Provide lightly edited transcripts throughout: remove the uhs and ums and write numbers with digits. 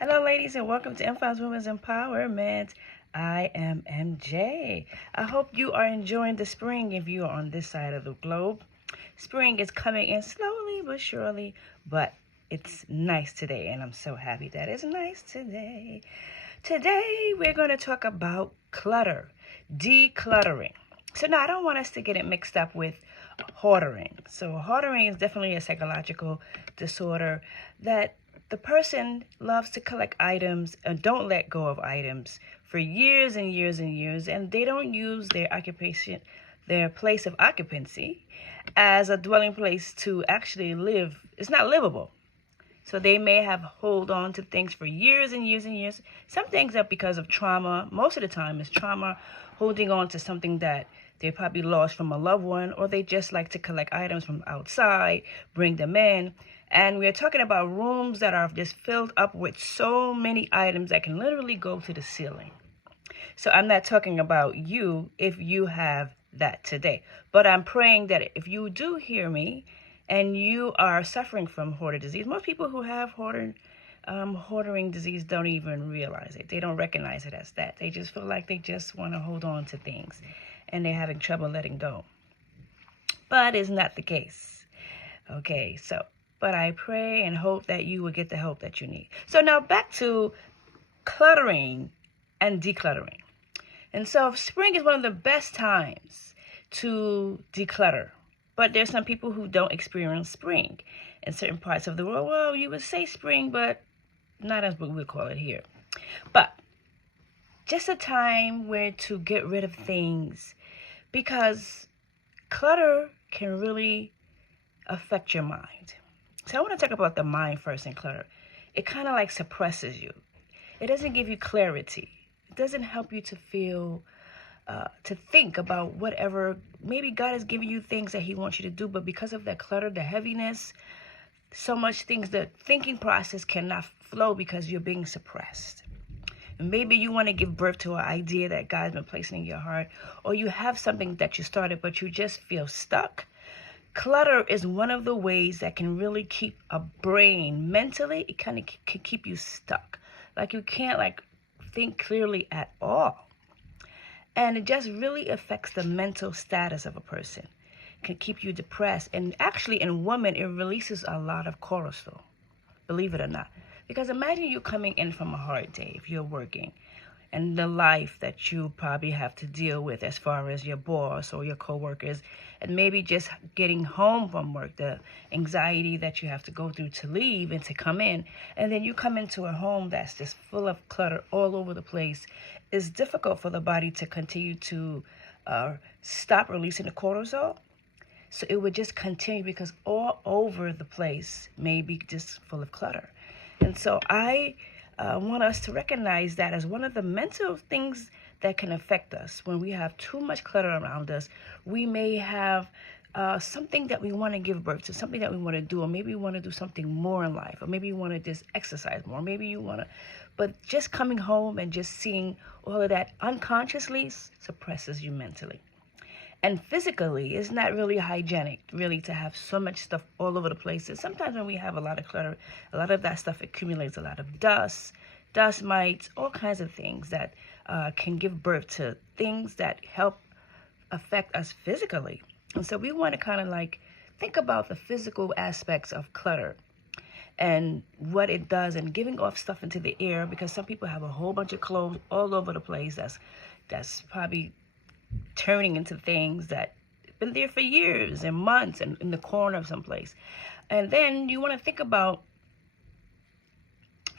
Hello, ladies, and welcome to Empowers Women's Empowerment. I am MJ. I hope you are enjoying the spring if you are on this side of the globe. Spring is coming in slowly but surely, but it's nice today, and I'm so happy that it's nice today. Today, we're going to talk about clutter, decluttering. So now I don't want us to get it mixed up with hoarding. So hoarding is definitely a psychological disorder that the person loves to collect items and don't let go of items for years and years and years, and they don't use their occupation, their place of occupancy, as a dwelling place to actually live. It's not livable. So they may have hold on to things for years and years and years. Some things are because of trauma. Most of the time it's trauma, holding on to something that they probably lost from a loved one, or they just like to collect items from outside, bring them in. And we're talking about rooms that are just filled up with so many items that can literally go to the ceiling. So I'm not talking about you if you have that today, but I'm praying that if you do hear me and you are suffering from hoarder disease, most people who have hoarding disease don't even realize it. They don't recognize it as that. They just feel like they just want to hold on to things and they're having trouble letting go. But it's not the case. Okay, but I pray and hope that you will get the help that you need. So now back to cluttering and decluttering. And so spring is one of the best times to declutter. But there's some people who don't experience spring in certain parts of the world. Well, you would say spring, but not as what we call it here. But just a time where to get rid of things, because clutter can really affect your mind. So I want to talk about the mind first in clutter. It kind of like suppresses you. It doesn't give you clarity. It doesn't help you to feel, to think about whatever. Maybe God has given you things that he wants you to do, but because of that clutter, the heaviness, so much things, the thinking process cannot flow because you're being suppressed. And maybe you want to give birth to an idea that God's been placing in your heart, or you have something that you started, but you just feel stuck. Clutter is one of the ways that can really keep a brain mentally, it kind of can keep you stuck. Like you can't think clearly at all. And it just really affects the mental status of a person. It can keep you depressed. And actually in women, it releases a lot of cortisol, believe it or not. Because imagine you coming in from a hard day if you're working, and the life that you probably have to deal with as far as your boss or your coworkers, and maybe just getting home from work, the anxiety that you have to go through to leave and to come in, and then you come into a home that's just full of clutter all over the place. It's difficult for the body to continue to stop releasing the cortisol. So it would just continue because all over the place may be just full of clutter. And so I want us to recognize that as one of the mental things that can affect us. When we have too much clutter around us, we may have something that we want to give birth to, something that we want to do, or maybe we want to do something more in life, or maybe you want to just exercise more, maybe you want to, but just coming home and just seeing all of that unconsciously suppresses you mentally. And physically, it's not really hygienic, really, to have so much stuff all over the place. And sometimes when we have a lot of clutter, a lot of that stuff accumulates a lot of dust mites, all kinds of things that can give birth to things that help affect us physically. And so we want to kind of think about the physical aspects of clutter and what it does, and giving off stuff into the air, because some people have a whole bunch of clothes all over the place that's probably turning into things that have been there for years and months and in the corner of some place. And then you want to think about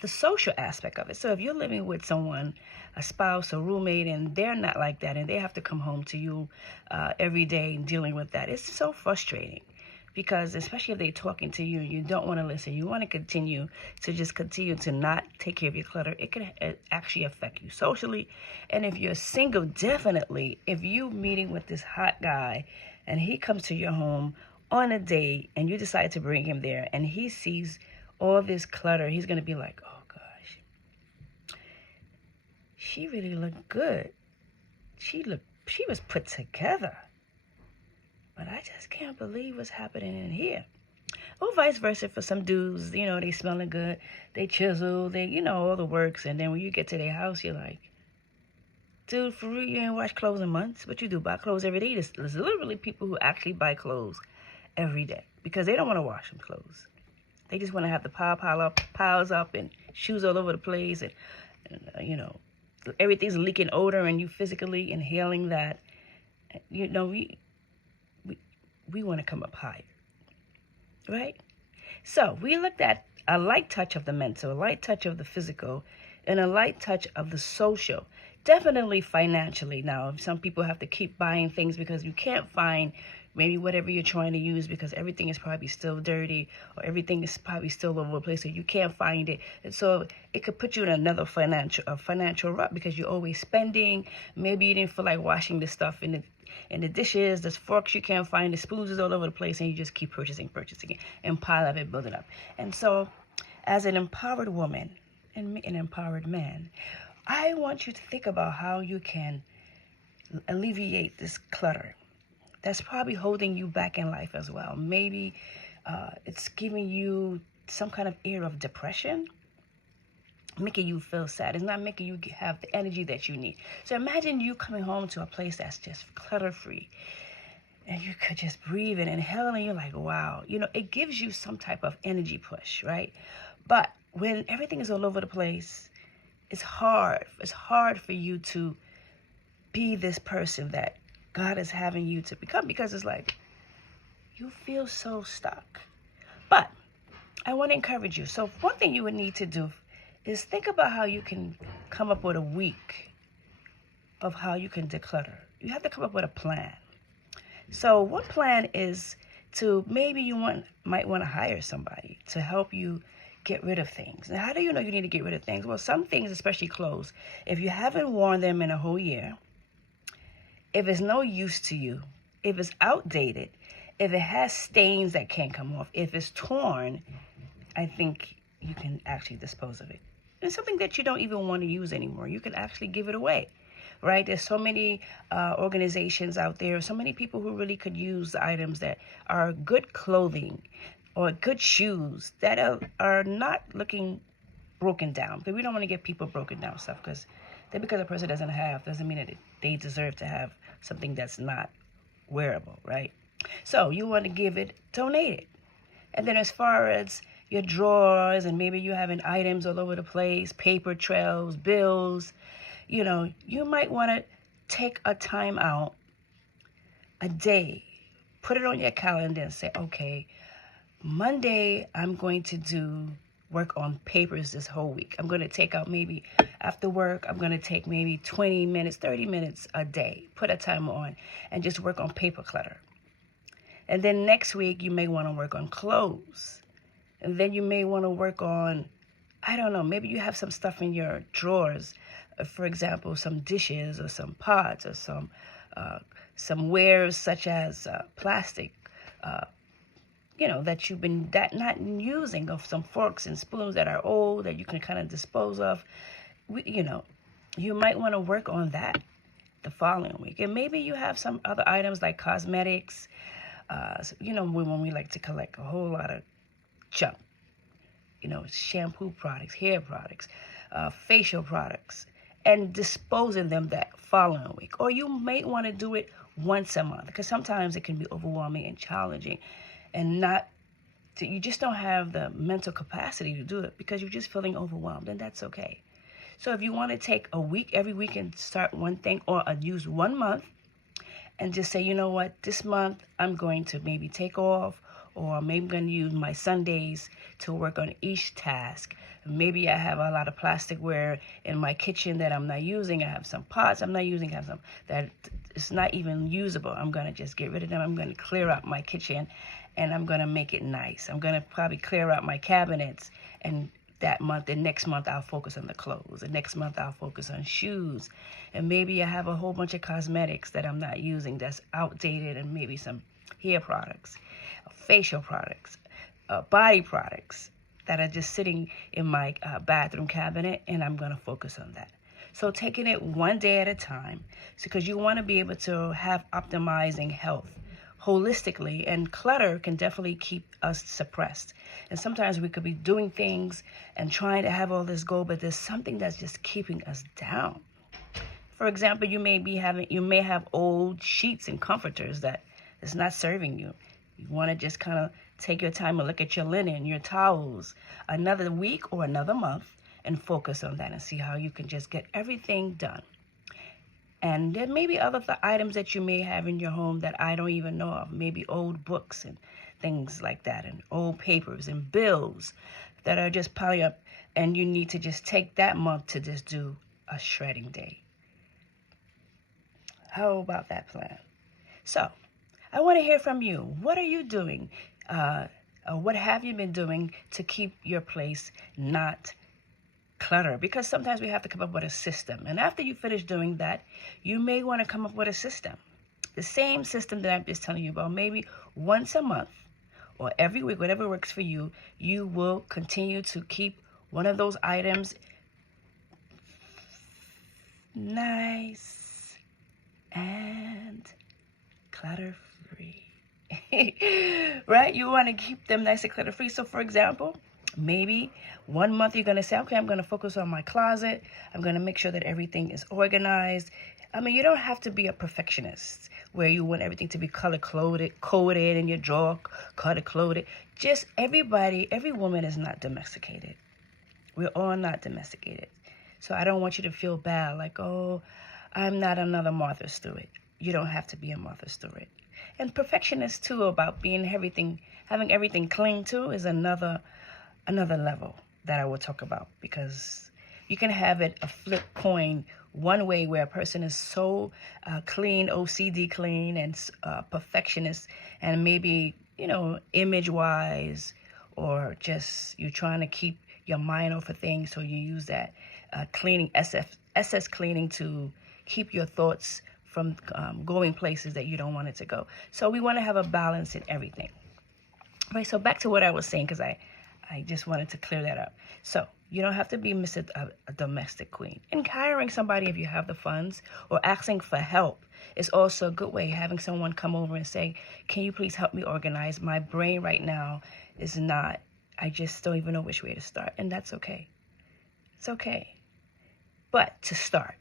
the social aspect of it. So if you're living with someone, a spouse, a roommate, and they're not like that, and they have to come home to you every day and dealing with that, it's so frustrating. Because especially if they're talking to you, you don't want to listen. You want to continue to not take care of your clutter. It can actually affect you socially. And if you're single, definitely, if you're meeting with this hot guy and he comes to your home on a date and you decide to bring him there and he sees all this clutter, he's going to be like, oh gosh, she really looked good. She was put together. But I just can't believe what's happening in here. Or vice versa for some dudes, they smelling good, they chisel, they, all the works. And then when you get to their house, you're like, dude, for real, you ain't washed clothes in months? What you do, buy clothes every day? There's literally people who actually buy clothes every day because they don't want to wash them clothes. They just want to have the piles up and shoes all over the place. And everything's leaking odor and you physically inhaling that. We want to come up higher, right? So we looked at a light touch of the mental, a light touch of the physical, and a light touch of the social. Definitely financially. Now, some people have to keep buying things because you can't find maybe whatever you're trying to use because everything is probably still dirty or everything is probably still all over the place, so you can't find it. And so it could put you in another financial rut because you're always spending. Maybe you didn't feel like washing the stuff in the dishes, there's forks you can't find, the spoons is all over the place, and you just keep purchasing it and pile of it, build it up. And so as an empowered woman and an empowered man, I want you to think about how you can alleviate this clutter that's probably holding you back in life as well. Maybe it's giving you some kind of air of depression, making you feel sad. It's not making you have the energy that you need. So imagine you coming home to a place that's just clutter-free, and you could just breathe and inhale, and you're like, wow. It gives you some type of energy push, right? But when everything is all over the place, it's hard. It's hard for you to be this person that God is having you to become because it's like you feel so stuck. But I want to encourage you. So one thing you would need to do is think about how you can come up with a week of how you can declutter. You have to come up with a plan. So one plan is to maybe might want to hire somebody to help you get rid of things. Now, how do you know you need to get rid of things? Well, some things, especially clothes, if you haven't worn them in a whole year, if it's no use to you, if it's outdated, if it has stains that can't come off, if it's torn, I think you can actually dispose of it. And something that you don't even want to use anymore, you can actually give it away, right? There's so many organizations out there, so many people who really could use items that are good clothing or good shoes that are not looking broken down. Because we don't want to give people broken down stuff because a person doesn't have doesn't mean that they deserve to have something that's not wearable, right? So you want to donate it. And then as far as your drawers and maybe you having items all over the place, paper trails, bills, you might want to take a time out, a day, put it on your calendar and say, okay, Monday, I'm going to work on papers this whole week. I'm going to take out maybe after work, I'm going to take maybe 20 minutes, 30 minutes a day, put a timer on and just work on paper clutter. And then next week, you may want to work on clothes. And then you may want to work on, I don't know, maybe you have some stuff in your drawers. For example, some dishes or some pots or some wares such as plastic, that you've been not using, of some forks and spoons that are old that you can kind of dispose of. You might want to work on that the following week. And maybe you have some other items like cosmetics, when we like to collect a whole lot of junk, shampoo products, hair products, facial products, and disposing them that following week. Or you may want to do it once a month because sometimes it can be overwhelming and challenging and you just don't have the mental capacity to do it because you're just feeling overwhelmed, and that's okay. So if you want to take a week, every week, and start one thing, or use 1 month and just say, you know what, this month I'm going to maybe take off, or maybe I'm going to use my Sundays to work on each task. Maybe I have a lot of plasticware in my kitchen that I'm not using. I have some pots I'm not using. I have some that it's not even usable. I'm going to just get rid of them. I'm going to clear out my kitchen and I'm going to make it nice. I'm going to probably clear out my cabinets, and that month, the next month, I'll focus on the clothes. The next month, I'll focus on shoes. And maybe I have a whole bunch of cosmetics that I'm not using that's outdated, and maybe some hair products, facial products, body products that are just sitting in my bathroom cabinet, and I'm going to focus on that. So taking it one day at a time, because you want to be able to have optimizing health holistically, and clutter can definitely keep us suppressed. And sometimes we could be doing things and trying to have all this goal, but there's something that's just keeping us down. For example, you may have old sheets and comforters that is not serving you. You want to just kind of take your time and look at your linen, your towels, another week or another month, and focus on that and see how you can just get everything done. And there may be other items that you may have in your home that I don't even know of. Maybe old books and things like that, and old papers and bills that are just piling up, and you need to just take that month to just do a shredding day. How about that plan? So, I want to hear from you. What are you doing? What have you been doing to keep your place not clutter? Because sometimes we have to come up with a system. And after you finish doing that, you may want to come up with a system. The same system that I'm just telling you about. Maybe once a month or every week, whatever works for you, you will continue to keep one of those items nice and clutter-free. Right? You want to keep them nice and clutter-free. So, for example, maybe one month you're going to say, okay, I'm going to focus on my closet. I'm going to make sure that everything is organized. I mean, you don't have to be a perfectionist where you want everything to be coded in your drawer, color-coded. Just every woman is not domesticated. We're all not domesticated. So I don't want you to feel bad like, oh, I'm not another Martha Stewart. You don't have to be a Martha Stewart. And perfectionist too, about having everything clean too, is another level that I will talk about, because you can have it a flip coin one way where a person is so clean, OCD clean, and perfectionist, and maybe, image wise, or just you're trying to keep your mind off of things, so you use that cleaning, SS cleaning, to keep your thoughts from going places that you don't want it to go. So we want to have a balance in everything. Right, so back to what I was saying, because I just wanted to clear that up. So you don't have to be a domestic queen. And hiring somebody, if you have the funds, or asking for help, is also a good way. Having someone come over and say, can you please help me organize? My brain right now is not, I just don't even know which way to start. And that's okay. It's okay. But to start.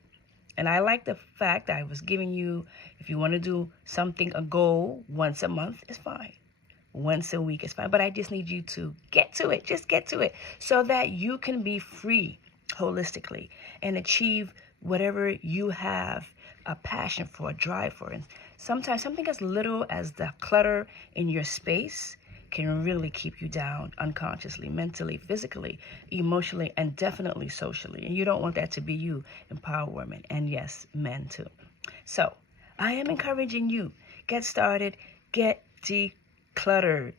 And I like the fact that I was giving you, if you want to do something, a goal once a month is fine. Once a week is fine. But I just need you to get to it. Just get to it, so that you can be free holistically and achieve whatever you have a passion for, a drive for. And sometimes something as little as the clutter in your space can really keep you down unconsciously, mentally, physically, emotionally, and definitely socially. And you don't want that to be you. Empower women, and yes, men too. So I am encouraging you, get started, get decluttered,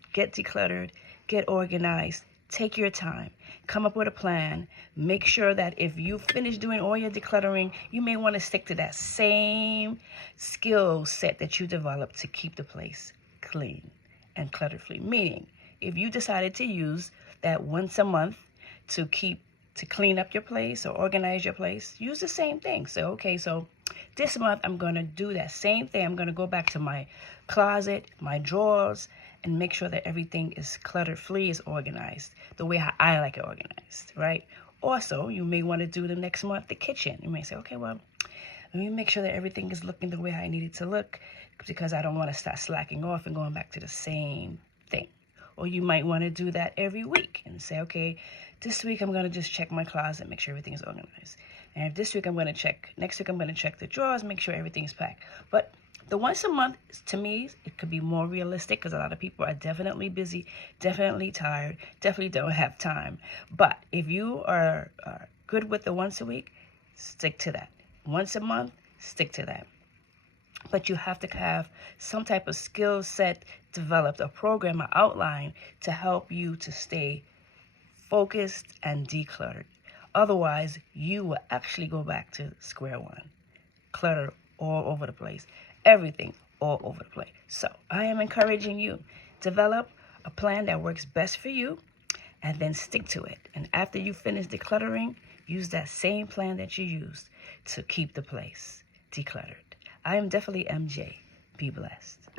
get organized, take your time, come up with a plan. Make sure that if you finish doing all your decluttering, you may want to stick to that same skill set that you developed to keep the place clean and clutter-free. Meaning, if you decided to use that once a month to clean up your place or organize your place, use the same thing. So, okay, so this month I'm going to do that same thing. I'm going to go back to my closet, my drawers, and make sure that everything is clutter-free, is organized the way I like it organized, right? Also, you may want to do the next month the kitchen. You may say, okay, well, let me make sure that everything is looking the way I need it to look, because I don't want to start slacking off and going back to the same thing. Or you might want to do that every week and say, okay, this week I'm going to just check my closet, make sure everything is organized. And this week next week I'm going to check the drawers, make sure everything is packed. But the once a month, to me, it could be more realistic, because a lot of people are definitely busy, definitely tired, definitely don't have time. But if you are good with the once a week, stick to that. Once a month, stick to that. But you have to have some type of skill set developed, a program, an outline to help you to stay focused and decluttered. Otherwise, you will actually go back to square one. Clutter all over the place. Everything all over the place. So I am encouraging you, develop a plan that works best for you, and then stick to it. And after you finish decluttering, use that same plan that you used to keep the place decluttered. I am definitely MJ. Be blessed.